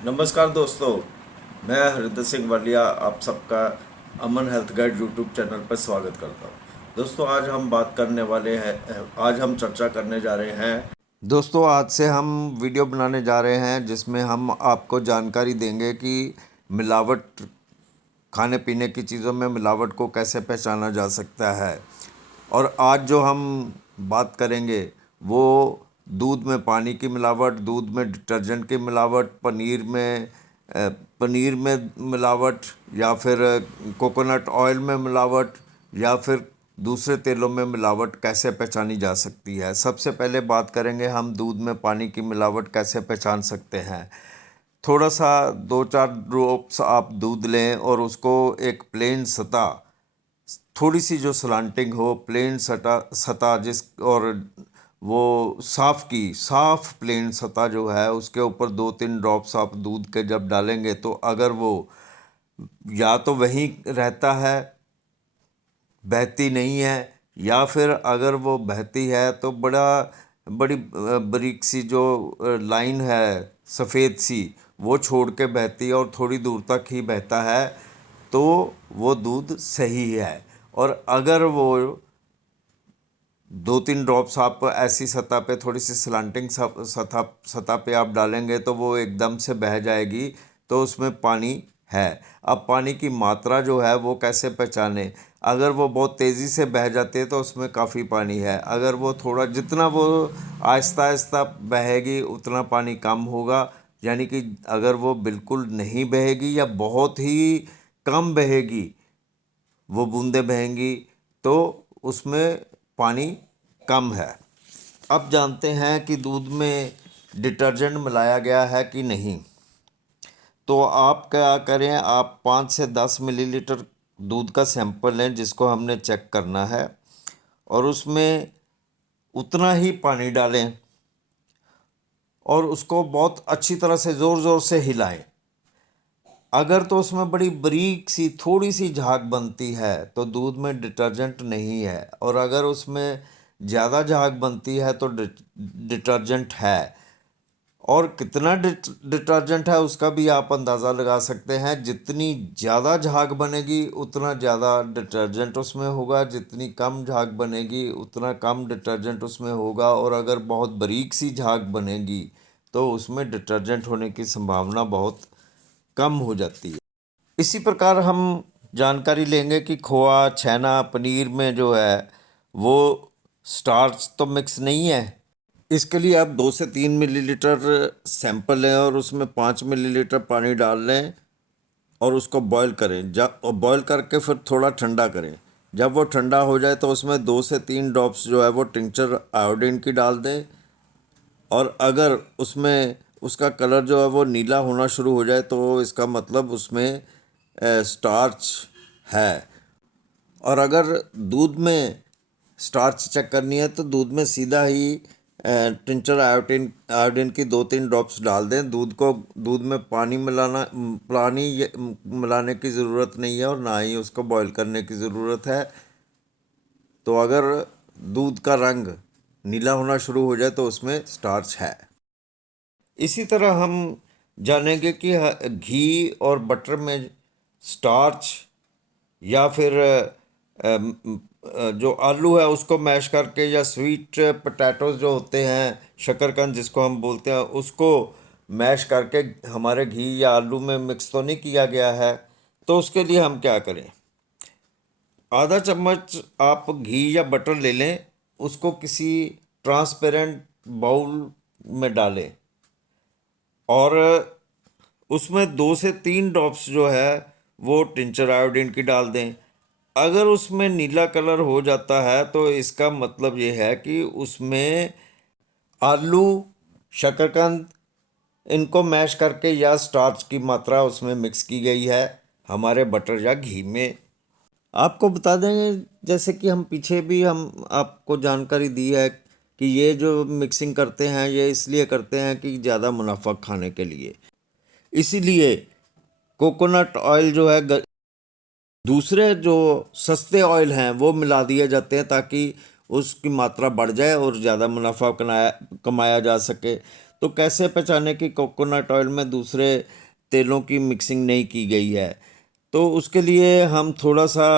नमस्कार दोस्तों, मैं हरिंदर सिंह वालिया आप सबका अमन हेल्थ गाइड यूट्यूब चैनल पर स्वागत करता हूं। दोस्तों, आज हम चर्चा करने जा रहे हैं। दोस्तों, आज से हम वीडियो बनाने जा रहे हैं जिसमें हम आपको जानकारी देंगे कि मिलावट, खाने पीने की चीज़ों में मिलावट को कैसे पहचाना जा सकता है। और आज जो हम बात करेंगे वो दूध में पानी की मिलावट, दूध में डिटर्जेंट की मिलावट, पनीर में मिलावट, या फिर कोकोनट ऑयल में मिलावट, या फिर दूसरे तेलों में मिलावट कैसे पहचानी जा सकती है। सबसे पहले बात करेंगे हम दूध में पानी की मिलावट कैसे पहचान सकते हैं। थोड़ा सा 2-4 ड्रॉप्स आप दूध लें और उसको एक प्लेन सतह, थोड़ी सी जो स्लांटिंग हो, प्लेन सतह सतह जिस और वो साफ प्लेन सतह जो है उसके ऊपर 2-3 ड्रॉप्स आप दूध के जब डालेंगे तो अगर वो या तो वहीं रहता है, बहती नहीं है, या फिर अगर वो बहती है तो बड़ी बारीक सी जो लाइन है सफ़ेद सी, वो छोड़ के बहती है और थोड़ी दूर तक ही बहता है, तो वो दूध सही है। और अगर वो 2-3 ड्रॉप्स आप ऐसी सतह पे, थोड़ी सी स्लांटिंग सतह सतह पे आप डालेंगे तो वो एकदम से बह जाएगी, तो उसमें पानी है। अब पानी की मात्रा जो है वो कैसे पहचाने। अगर वो बहुत तेज़ी से बह जाती है तो उसमें काफ़ी पानी है। अगर वो थोड़ा, जितना वो आहिस्ता आहिस्ता बहेगी उतना पानी कम होगा। यानी कि अगर वो बिल्कुल नहीं बहेगी या बहुत ही कम बहेगी, वो बूंदें बहेंगी, तो उसमें पानी कम है। अब जानते हैं कि दूध में डिटर्जेंट मिलाया गया है कि नहीं। तो आप क्या करें, आप 5 से 10 मिलीलीटर दूध का सैंपल लें जिसको हमने चेक करना है, और उसमें उतना ही पानी डालें और उसको बहुत अच्छी तरह से ज़ोर ज़ोर से हिलाएं। अगर तो उसमें बड़ी बारीक सी थोड़ी सी झाग बनती है तो दूध में डिटर्जेंट नहीं है, और अगर उसमें ज़्यादा झाग बनती है तो डिटर्जेंट है। और कितना डिटर्जेंट है उसका भी आप अंदाज़ा लगा सकते हैं। जितनी ज़्यादा झाग बनेगी उतना ज़्यादा डिटर्जेंट उसमें होगा, जितनी कम झाग बनेगी उतना कम डिटर्जेंट उसमें होगा। और अगर बहुत बारीक सी झाग बनेगी तो उसमें डिटर्जेंट होने की संभावना बहुत कम हो जाती है। इसी प्रकार हम जानकारी लेंगे कि खोआ, छेना, पनीर में जो है वो स्टार्च तो मिक्स नहीं है। इसके लिए आप 2 से 3 मिलीलीटर सैंपल लें और उसमें 5 मिलीलीटर पानी डाल लें और उसको बॉईल करें। जब बॉईल करके फिर थोड़ा ठंडा करें। जब वो ठंडा हो जाए तो उसमें 2 से 3 ड्रॉप्स जो है वो टिंचर आयोडीन की डाल दें। और अगर उसमें उसका कलर जो है वो नीला होना शुरू हो जाए तो इसका मतलब उसमें स्टार्च है। और अगर दूध में स्टार्च चेक करनी है तो दूध में सीधा ही टिंचर आयोडीन आयोडीन की 2-3 ड्रॉप्स डाल दें। दूध में मिलाने की ज़रूरत नहीं है और ना ही उसको बॉईल करने की ज़रूरत है। तो अगर दूध का रंग नीला होना शुरू हो जाए तो उसमें स्टार्च है। इसी तरह हम जानेंगे कि घी और बटर में स्टार्च, या फिर जो आलू है उसको मैश करके, या स्वीट पोटैटोज जो होते हैं, शकरकंद जिसको हम बोलते हैं, उसको मैश करके हमारे घी या आलू में मिक्स तो नहीं किया गया है। तो उसके लिए हम क्या करें, आधा चम्मच आप घी या बटर ले लें, उसको किसी ट्रांसपेरेंट बाउल में डालें और उसमें 2 से 3 ड्रॉप्स जो है वो टिंचर आयोडीन की डाल दें। अगर उसमें नीला कलर हो जाता है तो इसका मतलब ये है कि उसमें आलू, शकरकंद, इनको मैश करके या स्टार्च की मात्रा उसमें मिक्स की गई है हमारे बटर या घी में। आपको बता देंगे, जैसे कि हम पीछे भी हम आपको जानकारी दी है कि ये जो मिक्सिंग करते हैं ये इसलिए करते हैं कि ज़्यादा मुनाफा खाने के लिए। इसीलिए कोकोनट ऑयल जो है, दूसरे जो सस्ते ऑयल हैं वो मिला दिए जाते हैं ताकि उसकी मात्रा बढ़ जाए और ज़्यादा मुनाफा कमाया जा सके। तो कैसे पहचाने कि कोकोनट ऑयल में दूसरे तेलों की मिक्सिंग नहीं की गई है? तो उसके लिए हम थोड़ा सा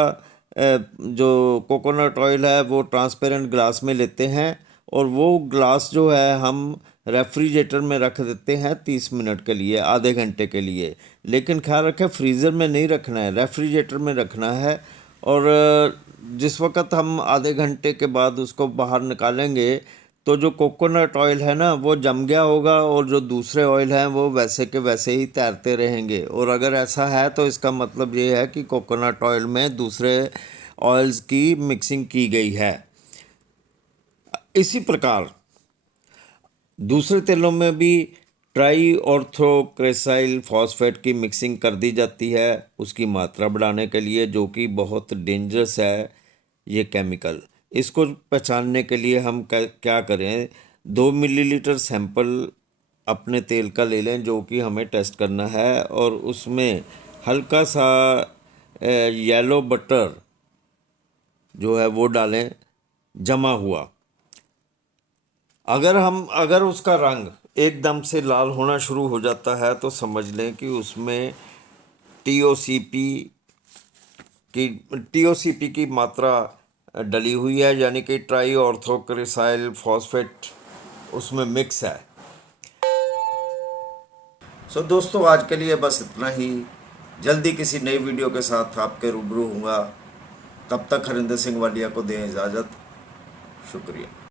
जो कोकोनट ऑयल है वो ट्रांसपेरेंट ग्लास में लेते हैं, और वो ग्लास जो है हम रेफ्रिजरेटर में रख देते हैं 30 मिनट के लिए, आधे घंटे के लिए। लेकिन ख्याल रखें फ्रीज़र में नहीं रखना है, रेफ्रिजरेटर में रखना है। और जिस वक्त हम आधे घंटे के बाद उसको बाहर निकालेंगे तो जो कोकोनट ऑयल है ना वो जम गया होगा, और जो दूसरे ऑयल हैं वो वैसे के वैसे ही तैरते रहेंगे। और अगर ऐसा है तो इसका मतलब ये है कि कोकोनट ऑयल में दूसरे ऑयल्स की मिक्सिंग की गई है। इसी प्रकार दूसरे तेलों में भी ट्राई ऑर्थोक्रेसाइल फॉस्फेट की मिक्सिंग कर दी जाती है उसकी मात्रा बढ़ाने के लिए, जो कि बहुत डेंजरस है ये केमिकल। इसको पहचानने के लिए हम क्या करें, 2 मिलीलीटर सैंपल अपने तेल का ले लें जो कि हमें टेस्ट करना है, और उसमें हल्का सा येलो बटर जो है वो डालें जमा हुआ। अगर उसका रंग एकदम से लाल होना शुरू हो जाता है तो समझ लें कि उसमें टीओसीपी की मात्रा डली हुई है, यानी कि ट्राई ऑर्थोक्रेसाइल फॉस्फेट उसमें मिक्स है। सो दोस्तों, आज के लिए बस इतना ही। जल्दी किसी नई वीडियो के साथ आपके रूबरू हूँगा। तब तक हरिंदर सिंह वालिया को दें इजाज़त। शुक्रिया।